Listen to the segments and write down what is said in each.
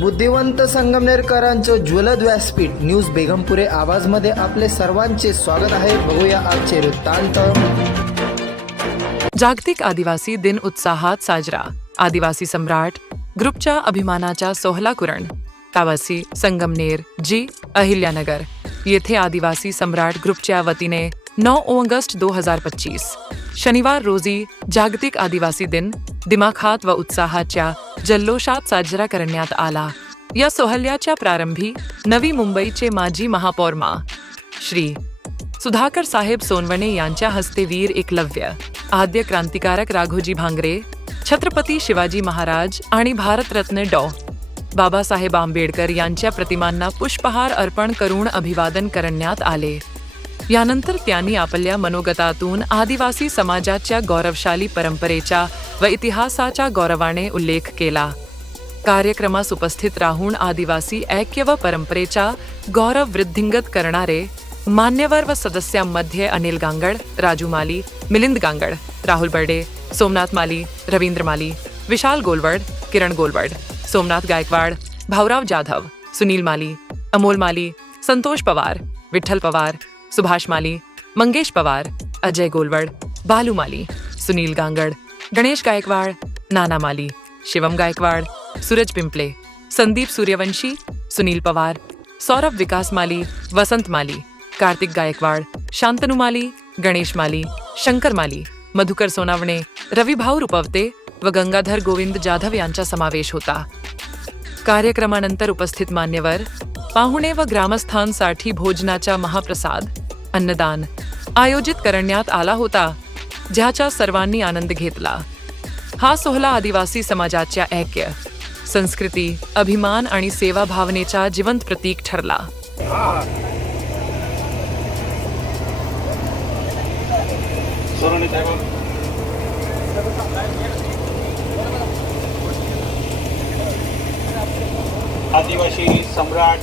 बुद्धिवंत संगमनेरकरांचं ज्वलद व्यासपीठ न्यूज बेगमपुरे आवाजमध्ये आपले सर्वांचे स्वागत आहे. बघूया आजचे वृत्तांत. जागतिक आदिवासी दिन उत्साहात साजरा. आदिवासी सम्राट ग्रुपच्या अभिमानाच्या सोहला कुरण तावासी संगमनेर जी अहिल्यानगर. येथे आदिवासी सम्राट ग्रुपच्या वतीने नऊ ऑगस्ट दो हजार पच्चीस. शनिवार रोजी जागतिक आदिवासी दिन दिमाखात व उत्साहाच्या जल्लोषात साजरा करण्यात आला. या सोहल्याच्या प्रारंभी नवी मुंबईचे माजी महापौर मा श्री सुधाकर साहेब सोनवणे यांच्या हस्ते वीर एकलव्य. आद्य क्रांतिकारक राघोजी भांगरे छत्रपती शिवाजी महाराज आणि भारतरत्न डॉ. बाबासाहेब आंबेडकर यांच्या प्रतिमांना पुष्पहार अर्पण करून अभिवादन करण्यात आले. यानंतर त्यांनी आपल्या मनोगतातून आदिवासी समाजाच्या गौरवशाली परंपरेचा व इतिहासाच्या गौरवाने उल्लेख केला. कार्यक्रमास उपस्थित राहून आदिवासी ऐक्य व परंपरेचा गौरव वृद्धिंगत करणारे मान्यवर व सदस्यांमध्ये अनिल गांगड राजू माली मिलिंद गांगड राहुल बर्डे सोमनाथ माली रवींद्र माली विशाल गोलवड किरण गोलवड सोमनाथ गायकवाड भाऊराव जाधव सुनील माली अमोल माली संतोष पवार विठ्ठल पवार सुभाष माली मंगेश पवार अजय गोलवड बालू माली सुनील गांगड गणेश गायकवाड नाना माली शिवम गायकवाड सूरज पिंपले संदीप सूर्यवंशी सुनील पवार सौरभ विकास माली वसंत माली कार्तिक गायकवाड शांतनु माली गणेश माली शंकर माली मधुकर सोनावणे रविभाऊ रुपवते व गंगाधर गोविंद जाधव यांचा समावेश होता. कार्यक्रमानंतर उपस्थित मान्यवर पाहुणे व ग्रामस्थांसाठी भोजनाचा महाप्रसाद अन्नदान आयोजित करण्यात आला होता ज्याचा सर्वांनी आनंद घेतला. हा सोहळा आदिवासी समाजाच्या ऐक्य संस्कृती अभिमान आणि सेवा भावनेचा जिवंत प्रतीक ठरला. आदिवासी सम्राट.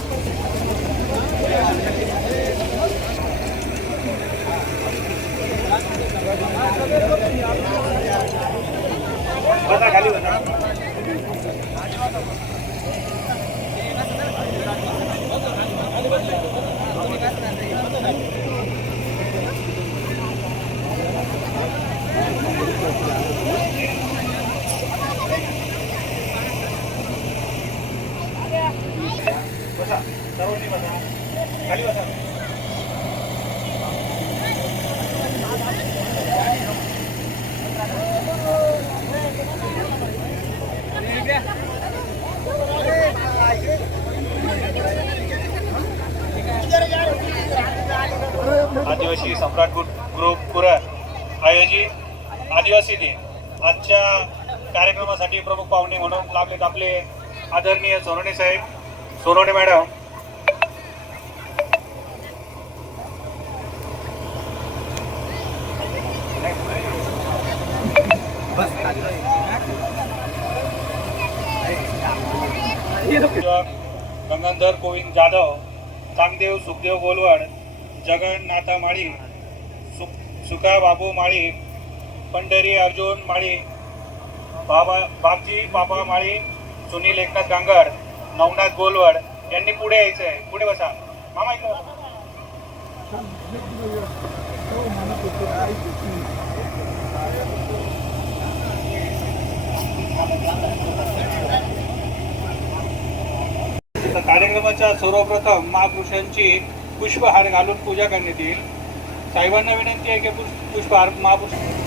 बसा खाली बसा बसा. सर्वांनी बसा. खाली बसा. आदिवासी सम्राट ग्रुप ग्रुप कुरण आयोजित आदिवासी दिन. आजच्या कार्यक्रमासाठी प्रमुख पाहुणे म्हणून लाभलेत आपले आदरणीय सोनवणे साहेब. सोनवणे मॅडम. गंगाधर गोविंद जाधव चांगदेव सुखदेव गोलवड जगन्नाथा माळी सु सुका बाबू माळी पंढरी अर्जुन माळी बाबा बापजी बाबा माळी सुनील एकनाथ गांगर नवनाथ गोलवड यांनी पुढे यायचं आहे पुढे बसा. मामा इकडे कार्यक्रमाच्या सर्वप्रथम महापुरुषांची पुष्पहार घालून पूजा करण्यात येईल. साहेबांना विनंती आहे की पुष्पहार महापुरुष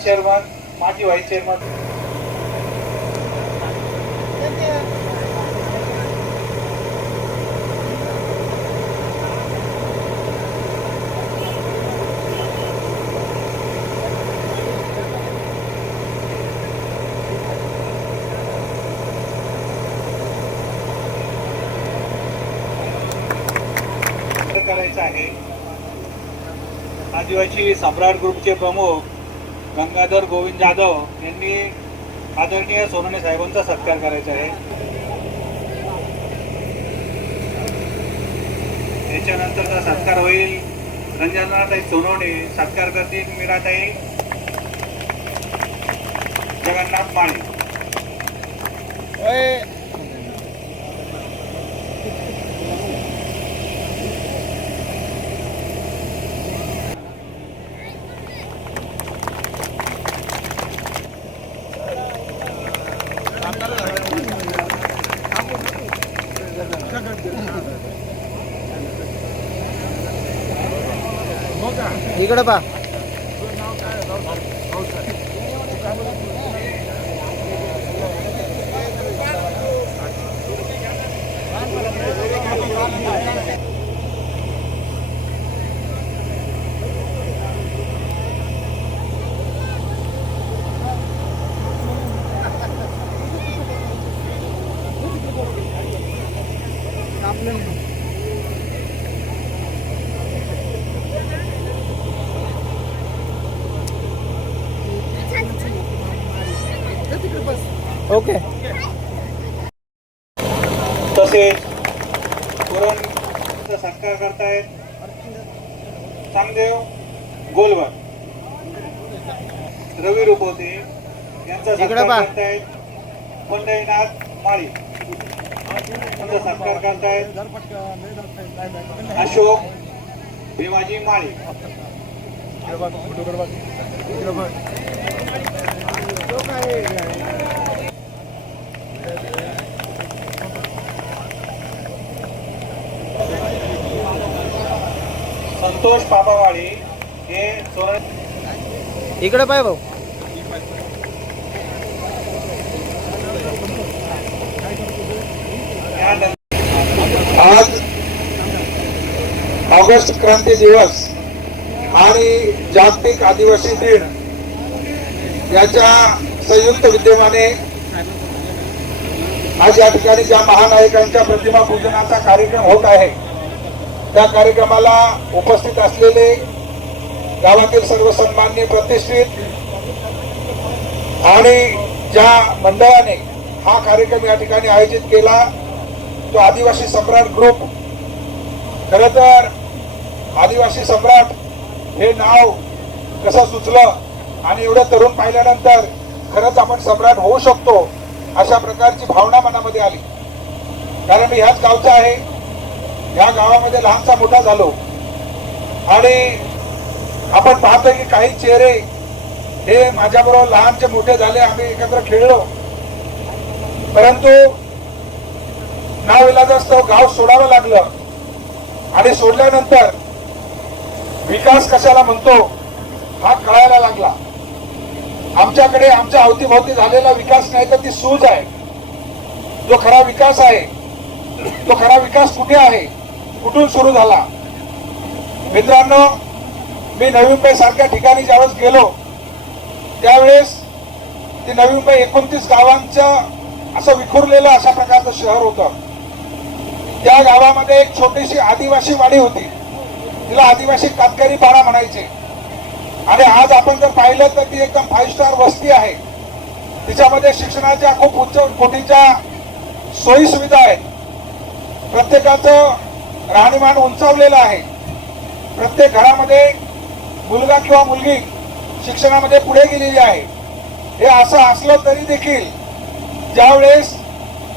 चेअरमन माजी व्हाईस चेअरमन करायचं आहे. आदिवासी सम्राट ग्रुपचे प्रमुख गंगाधर गोविंद जाधव यांनी आदरणीय सोनाने साहेबांचा सत्कार करायचा आहे. याच्यानंतरचा सत्कार होईल रंजनाताई सोनवणे सत्कार करतील मीराताई जगन्नाथ माळी इकडे पा ओके तसेच पुरणचा सत्कार करतायत चांगदेव गोलवर रवी रुपवते यांचा सत्कार करतायत अशोक भीमाजी माळी. संतोष पापावाडी हे सोरण इकडे पाय भाऊ. आज ऑगस्ट क्रांती दिवस आणि जागतिक आदिवासी दिन याच्या संयुक्त विद्यमाने आज या ठिकाणी ज्या महानायकांच्या प्रतिमा पूजनाचा कार्यक्रम होत आहे त्या कार्यक्रमाला उपस्थित असलेले गावातील सर्व सन्मान्य प्रतिष्ठित आणि ज्या मंडळाने हा कार्यक्रम या ठिकाणी आयोजित केला तो आदिवासी सम्राट ग्रुप खर तर आदिवासी सम्राट हे नाव कसं सुचलं आणि एवढं तरुण पाहिल्यानंतर खरंच आपण सम्राट होऊ शकतो अशा प्रकारची भावना मनामध्ये आली. कारण मी ह्याच गावचा आहे ह्या गावामध्ये लहानसा मोठा झालो. आणि आपण पाहतो की काही चेहरे हे माझ्याबरोबर लहानचे मोठे झाले आम्ही एकत्र खेळलो. परंतु नाविलाजास्तव गाव सोडावं लागलं. आणि सोडल्यानंतर विकास कशाला म्हणतो हा कळायला लागला. आमच्याकडे आमच्या अवतीभोवती झालेला विकास नाही तर ती सूज आहे. जो खरा विकास आहे तो खरा विकास कुठे आहे? कुठून सुरू झाला? मित्रांनो मी नवी मुंबई सारख्या ठिकाणी ज्यावेळेस गेलो त्यावेळेस ती नवी मुंबई एकोणतीस गावांचं असं विखुरलेलं अशा प्रकारचं शहर होतं. त्या गावामध्ये एक छोटीशी आदिवासी वाडी होती. तिला आदिवासी कातकरी पाडा म्हणायचे. आणि आज आपण जर पाहिलं तर ती एकदम फाईव्ह स्टार वस्ती आहे. तिच्यामध्ये शिक्षणाच्या खूप उच्च कोटीच्या सोयी सुविधा आहेत. प्रत्येकाचं राहणीमान उंचावलेलं आहे. प्रत्येक घरामध्ये मुलगा किंवा मुलगी शिक्षणामध्ये पुढे गेलेली आहे. हे असं असलं तरी देखील ज्यावेळेस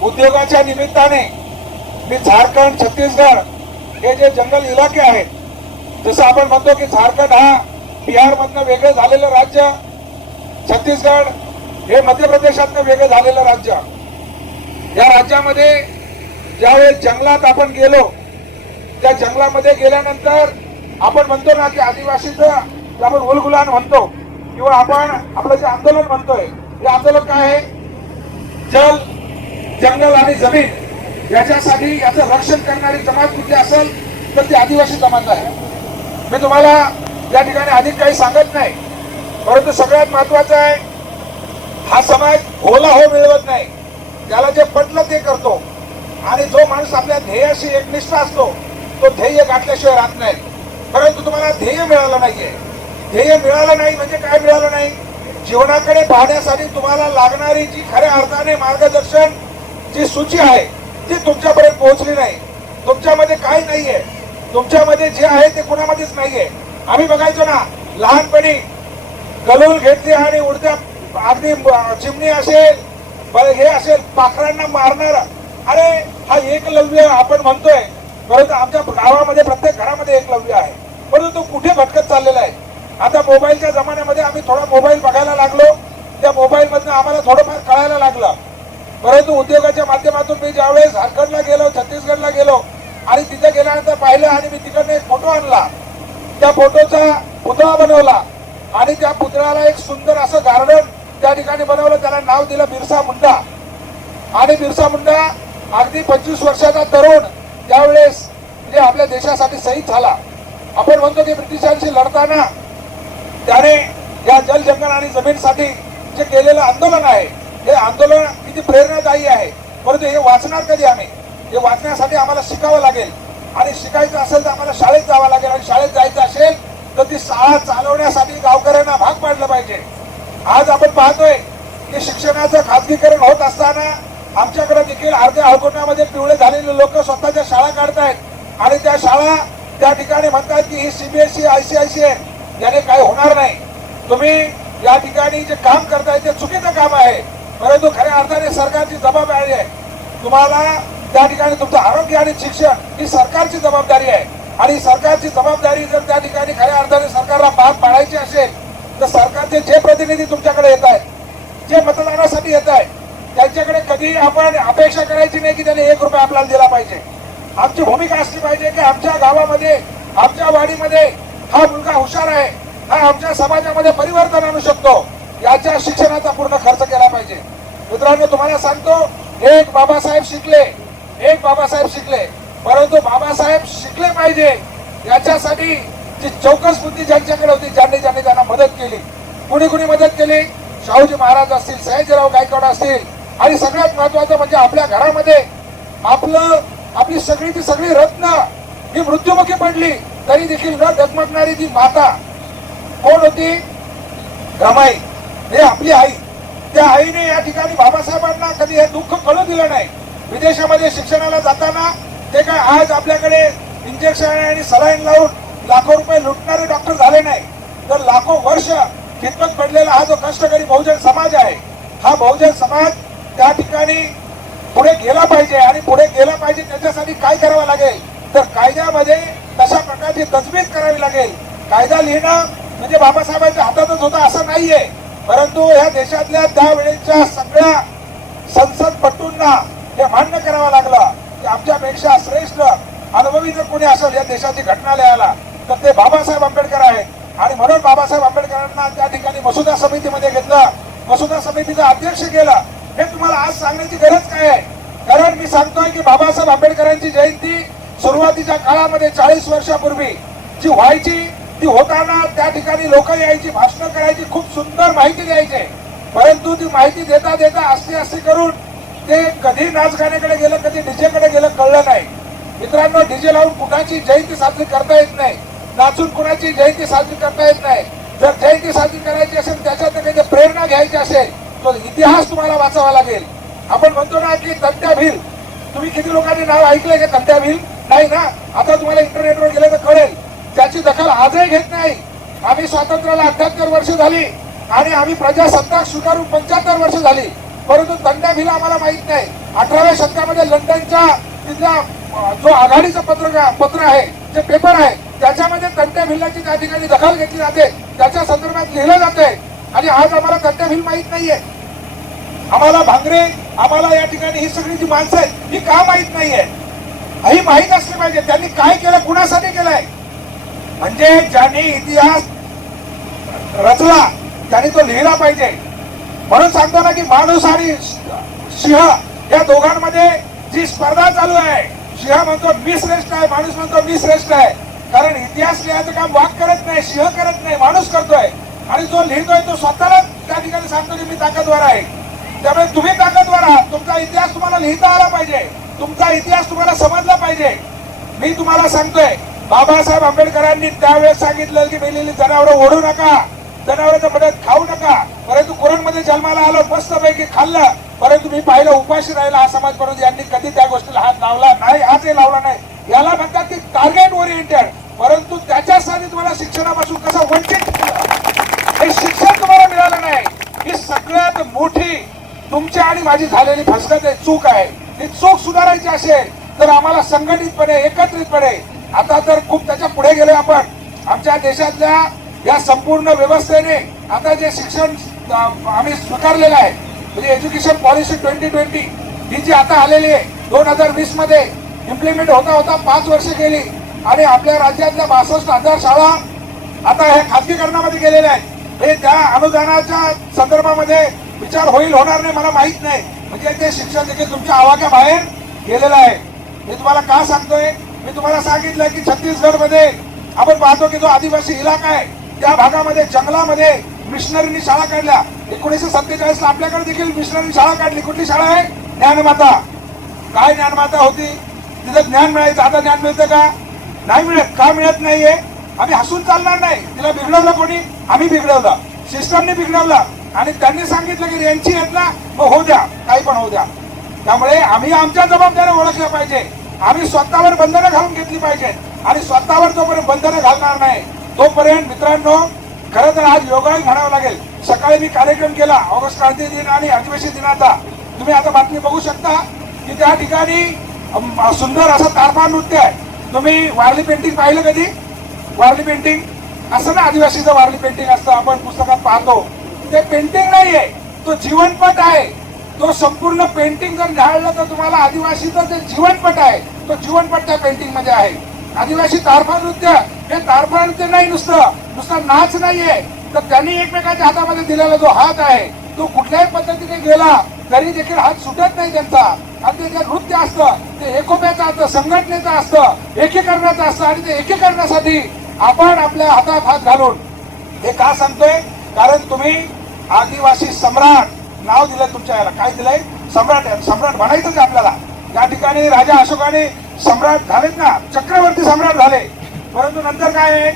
उद्योगाच्या निमित्ताने मी झारखंड छत्तीसगड हे जे जंगल इलाके आहेत जसं आपण म्हणतो की झारखंड हा बिहार मधनं वेगळं झालेलं राज्य छत्तीसगड हे मध्य प्रदेशातनं वेगळं झालेलं राज्य. या राज्यामध्ये ज्यावेळेस जंगलात आपण गेलो त्या जंगलामध्ये गेल्यानंतर आपण म्हणतो ना की आदिवासीचं आपण उलगुलान म्हणतो किंवा आपण आपलं जे आंदोलन म्हणतोय हे आंदोलन काय आहे? जल जंगल आणि जमीन. याच्यासाठी याचं रक्षण करणारी जमात कुठली असेल तर ती आदिवासी जमात आहे. मी तुम्हाला या ठिकाणी अधिक काही सांगत नाही परंतु सगळ्यात महत्वाचं आहे हा समाज होला हो मिळवत नाही. त्याला जे पटलं ते करतो. आणि जो माणूस आपल्या ध्येयाशी एकनिष्ठ असतो तो ध्येय गाठल्याशिवाय राहत नाही. परंतु तुम्हाला ध्येय मिळालं नाहीये. ध्येय मिळालं नाही म्हणजे काय मिळालं नाही? जीवनाकडे पाहण्यासाठी तुम्हाला लागणारी जी खऱ्या अर्थाने मार्गदर्शन जी सूची आहे ती तुमच्यापर्यंत पोहोचली नाही. तुमच्यामध्ये काही नाहीये. तुमच्यामध्ये जे आहे ते कुणामध्येच नाहीये. आम्ही बघायचो ना लहानपणी गलून घेतली आणि उडत्या अगदी चिमणी असेल हे असेल पाखरांना मारणार. अरे हा एकलव्य आपण म्हणतोय. परंतु आमच्या गावामध्ये प्रत्येक घरामध्ये एकलव्य आहे. परंतु कुठे भटकत चाललेला आहे? आता मोबाईलच्या जमान्यामध्ये आम्ही थोडा मोबाईल बघायला लागलो. त्या मोबाईल मधनं आम्हाला थोडंफार कळायला लागलं. परंतु उद्योगाच्या माध्यमातून मी ज्यावेळेस झारखंडला गेलो छत्तीसगडला गेलो आणि तिथे गेल्यानंतर पाहिलं आणि मी तिकडनं एक फोटो आणला. त्या फोटोचा पुतळा बनवला आणि त्या पुतळ्याला एक सुंदर असं गार्डन त्या ठिकाणी बनवलं. त्याला नाव दिलं बिरसा मुंडा. आणि बिरसा मुंडा अगदी पंचवीस वर्षाचा तरुण त्यावेळेस म्हणजे आपल्या देशासाठी शहीद झाला. आपण म्हणतो की ब्रिटिशांशी लढताना त्याने या जल जंगल आणि जमीनसाठी जे केलेलं आंदोलन आहे हे आंदोलन किती प्रेरणादायी आहे. परंतु हे वाचणार कधी आम्ही? हे वाचण्यासाठी आम्हाला शिकावं लागेल. आणि शिकायचं असेल तर आम्हाला शाळेत जावं लागेल. आणि शाळेत जायचं असेल तर ती शाळा चालवण्यासाठी गावकऱ्यांना भाग पाडलं पाहिजे. आज आपण पाहतोय की शिक्षणाचं खाजगीकरण होत असताना आमच्याकडे देखील अर्ध्या अवगुणामध्ये पिवळे झालेले लोक स्वतःच्या शाळा काढतायत. आणि त्या शाळा त्या ठिकाणी म्हणतात की ही सीबीएसई आयसीआयसी आहे. याने काही होणार नाही. तुम्ही या ठिकाणी जे काम करताय ते चुकीचं काम आहे. परंतु खऱ्या अर्थाने सरकारची जबाबदारी आहे. तुम्हाला त्या ठिकाणी तुमचं आरोग्य आणि शिक्षण ही सरकारची जबाबदारी आहे. आणि सरकारची जबाबदारी जर त्या ठिकाणी खऱ्या अर्थाने सरकारला पार पाडायची असेल तर सरकारचे जे प्रतिनिधी तुमच्याकडे येत आहेत जे मतदानासाठी येत आहेत त्यांच्याकडे कधीही आपण अपेक्षा करायची नाही की त्यांनी एक रुपया आपल्याला दिला पाहिजे. आमची भूमिका असली पाहिजे की आमच्या गावामध्ये आमच्या वाडीमध्ये हा मुलगा हुशार आहे हा आमच्या समाजामध्ये परिवर्तन आणू शकतो. याच्या शिक्षणाचा पूर्ण खर्च केला पाहिजे. मित्रांनो तुम्हाला सांगतो एक बाबासाहेब शिकले एक बाबासाहेब शिकले परंतु बाबासाहेब शिकले पाहिजे. याच्यासाठी जी चौकस बुद्धी ज्यांच्याकडे होती ज्यांनी ज्यांनी त्यांना मदत केली. कुणी कुणी मदत केली? शाहूजी महाराज असतील सयाजीराव गायकवाड असतील. आणि सगळ्यात महत्वाचं म्हणजे आपल्या घरामध्ये आपलं आपली सगळी ती सगळी रत्न ही मृत्युमुखी पडली तरी देखील न डगमगणारी ती माता कोण होती? रमाई. हे आपली आई. त्या आईने या ठिकाणी बाबासाहेबांना कधी हे दुःख कळू दिलं नाही. विदेशामध्ये शिक्षणाला जाताना ते काय आज आपल्याकडे इंजेक्शन आणि सलाईन लावून लाखो रुपये लुटणारे डॉक्टर झाले नाही. तर लाखो वर्ष खिदमत पडलेला हा जो कष्टकरी बहुजन समाज आहे हा बहुजन समाज त्या ठिकाणी पुढे गेला पाहिजे आणि पुढे गेला पाहिजे त्याच्यासाठी काय करावं लागेल? तर कायद्यामध्ये तशा प्रकारची तजवीज करावी लागेल. कायदा लिहिणं म्हणजे बाबासाहेबांच्या हातातच होता असं नाहीये. परंतु या देशातल्या त्यावेळेच्या सगळ्या संसदपटूंना हे मान्य करावं लागलं की आमच्यापेक्षा श्रेष्ठ अनुभवी जर कोणी असेल या देशाची घटना लिहायला तर ते बाबासाहेब आंबेडकर आहेत. आणि म्हणून बाबासाहेब आंबेडकरांना त्या ठिकाणी मसुदा समितीमध्ये घेतलं. मसुदा समितीचं अध्यक्ष केलं. हे तुम्हाला आज सांगण्याची गरज काय आहे? कारण मी सांगतोय की बाबासाहेब आंबेडकरांची जयंती सुरुवातीच्या काळामध्ये चाळीस वर्षापूर्वी जी व्हायची ती होताना त्या ठिकाणी लोक यायची भाषण करायची खूप सुंदर माहिती द्यायचे. परंतु ती माहिती देता देता असते असते करून ते कधी नाच गाण्याकडे गेलं कधी डीजेकडे गेलं कळलं नाही. मित्रांनो डीजे लावून कुणाची जयंती साजरी करता येत नाही. नाचून कुणाची जयंती साजरी करता येत नाही. जर जयंती साजरी करायची असेल त्याच्यात काही प्रेरणा घ्यायची असेल तर इतिहास तुम्हाला वाचावा लागेल. आपण म्हणतो ना की तंत्या भील तुम्ही किती लोकांनी नाव ऐकलंय का तंत्या भील नाही ना? आता तुम्हाला इंटरनेटवर गेलं तर कळेल. त्याची दखल आजही घेत नाही. आम्ही स्वातंत्र्याला अठ्याहत्तर वर्ष झाली आणि आम्ही प्रजासत्ताक स्वीकारून पंच्याहत्तर वर्ष झाली. परंतु दंडाभिला आम्हाला माहीत नाही. अठराव्या शतकामध्ये लंडनच्या तिथला जो आघाडीचं पत्र पत्र आहे जे पेपर आहे त्याच्यामध्ये तंट्या त्या ठिकाणी दखल घेतली जाते. त्याच्या संदर्भात लिहिलं जाते. आणि आज आम्हाला तंट्या माहीत नाहीये. आम्हाला भांगरे आम्हाला या ठिकाणी ही सगळी जी माणसं आहेत ही का माहीत नाहीये? ही माहीत असली पाहिजे. त्यांनी काय केलं कुणासाठी केलंय? म्हणजे ज्यांनी इतिहास रचला त्यांनी तो लिहिला पाहिजे. म्हणून सांगतो ना की माणूस आणि सिंह या दोघांमध्ये जी स्पर्धा चालू आहे सिंह म्हणतो मी श्रेष्ठ आहे माणूस म्हणतो मी श्रेष्ठ आहे. कारण इतिहास लिहायचं काम वाघ करत नाही सिंह करत नाही माणूस करतोय. आणि जो लिहितोय तो स्वतःला त्या ठिकाणी सांगतो की मी ताकदवर आहे. त्यामुळे तुम्ही ताकदवर आहात. तुमचा इतिहास तुम्हाला लिहिता आला पाहिजे. तुमचा इतिहास तुम्हाला समजला पाहिजे. मी तुम्हाला सांगतोय बाबासाहेब आंबेडकरांनी त्यावेळेस सांगितलं की मेलेली जनावरं ओढू नका जनावरांचं मदत खाऊ नका परंतु कोरोनामध्ये जन्माला आलो मस्तपैकी खाल्लं परंतु मी पाहिलं उपाशी राहिला हा समाज परंतु यांनी कधी त्या गोष्टीला हात लावला नाही हातही लावला नाही. याला म्हणतात की टार्गेट ओरिएंटेड परंतु त्याच्यासाठी तुम्हाला शिक्षणापासून कसं वंचित हे शिक्षण तुम्हाला मिळालं नाही. ही सगळ्यात मोठी तुमच्या आणि माझी झालेली फसकत आहे. चूक आहे ही चूक सुधारायची असेल तर आम्हाला संघटितपणे एकत्रितपणे आता तर खूप त्याच्या पुढे गेलो आपण. आमच्या देशातल्या या संपूर्ण व्यवस्थेने आता जे शिक्षण आम्ही स्वीकारलेलं आहे म्हणजे एज्युकेशन पॉलिसी ट्वेंटी ट्वेंटी ही जी आता आलेली आहे दोन हजार वीसमध्ये इम्प्लिमेंट होता होता पाच वर्ष गेली. आणि आपल्या राज्यातल्या बासष्ट हजार शाळा आता हे खाजगीकरणामध्ये गेलेल्या आहेत. हे त्या अनुदानाच्या संदर्भामध्ये विचार होईल होणार नाही मला माहीत नाही. म्हणजे ते शिक्षण देखील तुमच्या आवाक्याबाहेर गेलेलं आहे. मी तुम्हाला का सांगतोय? मी तुम्हाला सांगितलं की छत्तीसगडमध्ये आपण पाहतो की जो आदिवासी इलाका आहे त्या भागामध्ये जंगलामध्ये मिशनरीनी शाळा काढल्या. एकोणीसशे सत्तेचाळीस ला आपल्याकडे देखील मिशनरी शाळा काढली. कुठली शाळा आहे? ज्ञानमाता. काय ज्ञानमाता होती? तिथं ज्ञान मिळायचं. आता ज्ञान मिळतं का? नाही मिळत. का मिळत नाहीये? आम्ही हसून चालणार नाही. तिला बिघडवलं कोणी? आम्ही बिघडवलं. सिस्टमने बिघडवलं. आणि त्यांनी सांगितलं की यांची आहेत ना मग होऊ द्या. काही पण होऊ द्या. त्यामुळे आम्ही आमच्या जबाबदाऱ्या ओळखल्या पाहिजे. आम्ही स्वतःवर बंधनं घालून घेतली पाहिजे. आणि स्वतःवर जोपर्यंत बंधनं घालणार नाही तोपर्यंत मित्रांनो खरं तर आज योगायोग म्हणावं लागेल. सकाळी मी कार्यक्रम केला ऑगस्ट क्रांती दिन आणि आदिवासी दिनाचा तुम्ही आता बातमी बघू शकता की त्या ठिकाणी सुंदर असं तारपा नृत्य आहे. तुम्ही वारली पेंटिंग पाहिलं कधी? वारली पेंटिंग असं ना आदिवासीचं वारली पेंटिंग असतं आपण पुस्तकात पाहतो. ते पेंटिंग नाहीये तो जीवनपट आहे. तो संपूर्ण पेंटिंग जर निहाळलं तर तुम्हाला आदिवासीचं जे जीवनपट आहे तो जीवनपट त्या पेंटिंगमध्ये आहे. आदिवासी तारफा नृत्य हे तारफा नृत्य नाही नुसतं. नुसतं नाच नाहीये. तर त्यांनी एकमेकांच्या हातामध्ये दिलेला जो हात आहे तो कुठल्याही पद्धतीने गेला तरी देखील हात सुटत नाही त्यांचा. आणि ते जे नृत्य असतं ते एकोप्याचं असतं संघटनेचं असतं एकीकरणाचं असतं आणि ते एकीकरणासाठी आपण आपल्या हातात हात घालून. हे का सांगतोय? कारण तुम्ही आदिवासी सम्राट नाव दिलं तुमच्या याला. काय दिलंय? सम्राट सम्राट म्हणायचंच आपल्याला. या ठिकाणी राजा अशोकाने सम्राट झालेत ना चक्रवर्ती सम्राट झाले. परंतु नंतर काय आहे?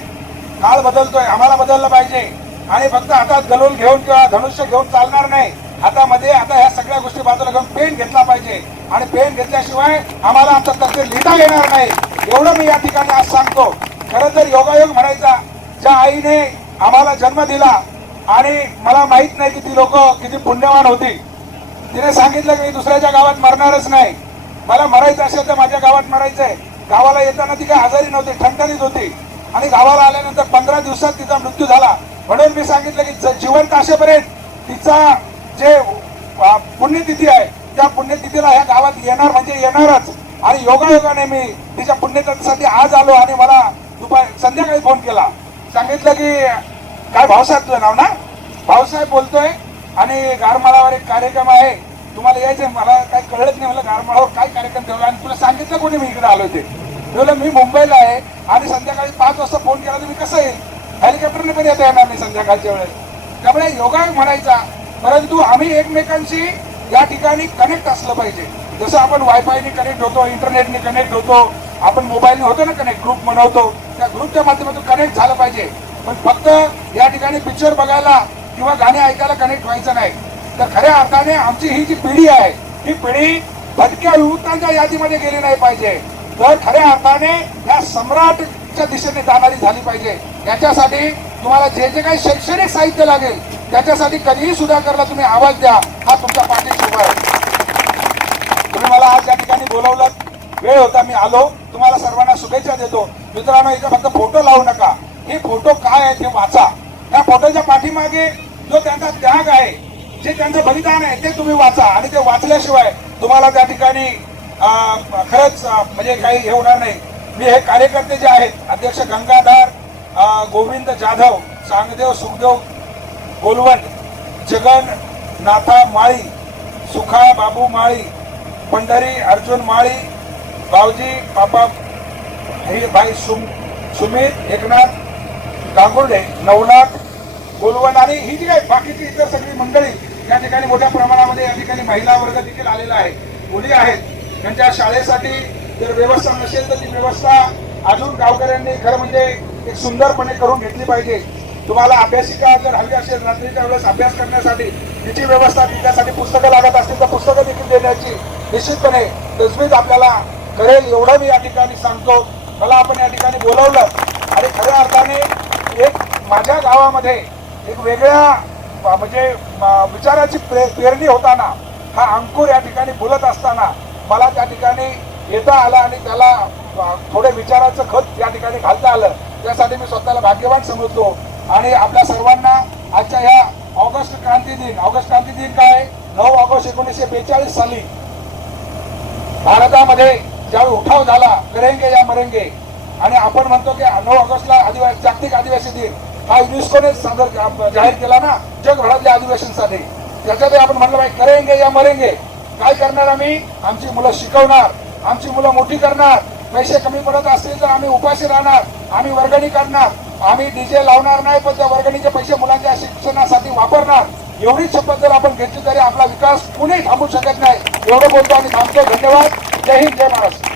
काळ बदलतोय आम्हाला बदललं पाहिजे. आणि फक्त हातात गलून घेऊन किंवा धनुष्य घेऊन चालणार नाही. हातामध्ये आता ह्या सगळ्या गोष्टी बाजूला घेऊन पेन घेतला पाहिजे. आणि पेन घेतल्याशिवाय आम्हाला आता तसे लिहिता येणार नाही. एवढं मी या ठिकाणी आज सांगतो. खरं तर योगायोग म्हणायचा ज्या आईने आम्हाला जन्म दिला आणि मला माहीत नाही की ती लोक किती पुण्यवान होती. तिने सांगितलं की मी दुसऱ्याच्या गावात मरणारच नाही. मला मरायचं असेल तर माझ्या गावात मरायचंय. गावाला येताना ती काही आजारी नव्हती ठणठणीत होती. आणि गावाला आल्यानंतर पंधरा दिवसात तिचा मृत्यू झाला. म्हणून मी सांगितलं की ज- जिवंत असेपर्यंत तिचा जे पुण्यतिथी आहे त्या पुण्यतिथीला ह्या गावात येणार म्हणजे येणारच. आणि योगायोगाने मी तिच्या पुण्यतिथीसाठी आज आलो आणि मला दुपार संध्याकाळी फोन केला. सांगितलं की काय भाऊसाहेब तुझं नाव ना? भाऊसाहेब बोलतोय आणि गारमाळावर एक कार्यक्रम आहे. तुम्हाला यायचं मला काही कळत नाही. मला गारमाळावर काय कार्यक्रम ठेवला? आणि तुला सांगितलं कोणी मी इकडे आलो ते बोललं मी मुंबईला आहे आणि संध्याकाळी पाच वाजता फोन केला तर मी कसं येईल? हेलिकॉप्टरने पण येता येणार नाही संध्याकाळच्या वेळेस. त्यामुळे योगा म्हणायचा. परंतु आम्ही एकमेकांशी या ठिकाणी कनेक्ट असलं पाहिजे. जसं आपण वायफायने कनेक्ट होतो इंटरनेटने कनेक्ट होतो आपण मोबाईलने होतो ना कनेक्ट ग्रुप बनवतो त्या ग्रुपच्या माध्यमातून कनेक्ट झालं पाहिजे. पण फक्त या ठिकाणी पिक्चर बघायला किंवा गाणे ऐकायला कनेक्ट व्हायचं नाही. तर खऱ्या अर्थाने आमची ही जी पिढी आहे ही पिढी भटक्या विमुक्तांच्या यादीमध्ये गेली नाही पाहिजे. तर खऱ्या अर्थाने या सम्राटच्या दिशेने जाणारी झाली पाहिजे. याच्यासाठी तुम्हाला जे जे काही शैक्षणिक साहित्य लागेल त्याच्यासाठी कधीही सुधाकरला तुम्ही आवाज द्या. हा तुमच्या पाठीशी उभा आहे. तुम्ही मला आज या ठिकाणी बोलवलं वेळ होता मी आलो. तुम्हाला सर्वांना शुभेच्छा देतो. मित्रांनो इथे फक्त फोटो लावू नका. हे फोटो काय आहेत हे वाचा. त्या फोटोच्या पाठीमागे जो त्यांचा त्याग आहे जे त्यांचं बलिदान आहे ते तुम्ही वाचा. आणि ते वाचल्याशिवाय तुम्हाला त्या ठिकाणी खरंच म्हणजे काही हे होणार नाही. मी हे कार्यकर्ते जे आहेत अध्यक्ष गंगाधार गोविंद जाधव सांगदेव सुखदेव गोलवंत जगन नाथा माळी सुखा बाबू माळी पंढरी अर्जुन माळी भाऊजी बापा हे भाई सुम सुमित एकनाथ गांगुर्डे नवनाथ गोलवण आणि ही जी काही बाकीची इतर सगळी मंडळी या ठिकाणी मोठ्या प्रमाणामध्ये या ठिकाणी महिला वर्ग देखील आलेला आहे. मुली आहेत. त्यांच्या शाळेसाठी जर व्यवस्था नसेल तर ती व्यवस्था अजून गावकऱ्यांनी खरं म्हणजे एक सुंदरपणे करून घेतली पाहिजे. तुम्हाला अभ्यासिका जर हवी असेल रात्रीच्या वेळेस अभ्यास करण्यासाठी तिची व्यवस्था तिच्यासाठी पुस्तकं लागत असतील तर पुस्तकं देखील देण्याची निश्चितपणे तजवीज आपल्याला करेल एवढं मी या ठिकाणी सांगतो. मला आपण या ठिकाणी बोलवलं. आणि खऱ्या अर्थाने एक माझ्या गावामध्ये एक वेगळ्या म्हणजे विचाराची प्रे पेरणी होताना हा अंकुर या ठिकाणी बोलत असताना मला त्या ठिकाणी येता आला आणि त्याला थोडे विचाराचं खत या ठिकाणी घालता आलं. त्यासाठी मी स्वतःला भाग्यवान समजतो आणि आपल्या सर्वांना आजच्या ह्या ऑगस्ट क्रांती दिन ऑगस्ट क्रांती दिन काय? नऊ ऑगस्ट एकोणीसशे बेचाळीस साली भारतामध्ये ज्यावेळी उठाव झाला करेंगे या मरेंगे. आणि आपण म्हणतो की नऊ ऑगस्टला आदिवासी जागतिक आदिवासी दिन. हा युनेस्कोने सादर जाहीर केला ना जगभरातल्या आदिवासींसाठी. त्याच्यातही आपण म्हणलं पाहिजे करेंगे या मरेंगे. काय करणार आम्ही? आमची मुलं शिकवणार आमची मुलं मोठी करणार. पैसे कमी पडत असतील तर आम्ही उपाशी राहणार आम्ही वर्गणी करणार आम्ही डीजे लावणार नाही पण त्या वर्गणीचे पैसे मुलांच्या शिक्षणासाठी वापरणार. एवढी शपथ जर आपण घेतली तरी आपला विकास कुणी थांबू शकत नाही. एवढं बोलतो आणि थांबतो. धन्यवाद. जय हिंद जय महाराष्ट्र.